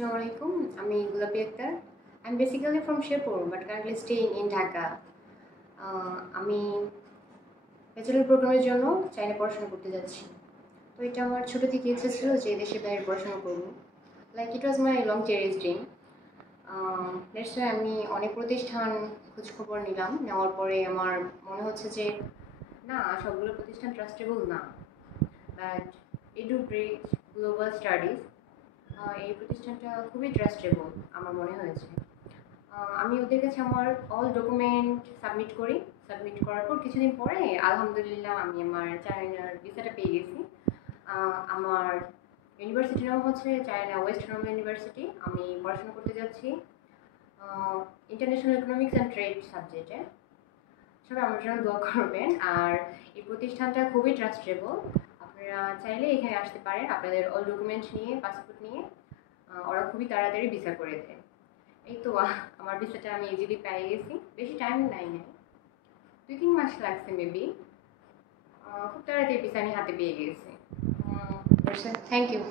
Assalamualaikum. আমি গোলাপী Akter. I'm basically from Shepur but currently staying in Dhaka. আমি bachelor প্রোগ্রামের জন্য চাইনা পড়াশোনা করতে যাচ্ছি। তো এটা আমার ছোট থেকে ইচ্ছা ছিল যে দেশের বাইরে পড়াশোনা করব। Like it was my long cherish dream. That's why আমি অনেক প্রতিষ্ঠান খোঁজখবর নিলাম। নেওয়ার পরে আমার মনে হচ্ছে যে না, সবগুলো প্রতিষ্ঠান ট্রাস্টেবল না। বাট এডুব্রিজ গ্লোবাল স্টাডিজ এই প্রতিষ্ঠানটা খুবই ট্রাস্টেবল আমার মনে হয়েছে। আমি ওদের কাছে আমার অল ডকুমেন্ট সাবমিট করি। সাবমিট করার পর কিছুদিন পরে আলহামদুলিল্লাহ আমি আমার চায়নার ভিসাটা পেয়ে গেছি। আমার ইউনিভার্সিটির নাম হচ্ছে চায়না ওয়েস্ট রোম ইউনিভার্সিটি। আমি পড়াশোনা করতে যাচ্ছি ইন্টারন্যাশনাল ইকোনমিক্স অ্যান্ড ট্রেড সাবজেক্টে। সবাই আমার জন্য দোয়া করবেন। আর এই প্রতিষ্ঠানটা খুবই ট্রাস্টেবল। আপনারা চাইলে এখানে আসতে পারেন আপনাদের অল ডকুমেন্ট নিয়ে, পাসপোর্ট নিয়ে। ওরা খুবই তাড়াতাড়ি ভিসা করে দেয়। এই তো আমার ভিসাটা আমি ইজিলি পেয়ে গেছি। বেশি টাইম নাই 2-3 মাস লাগছে মেবি। খুব তাড়াতাড়ি ভিসা আমি হাতে পেয়ে গেছি। Thank you.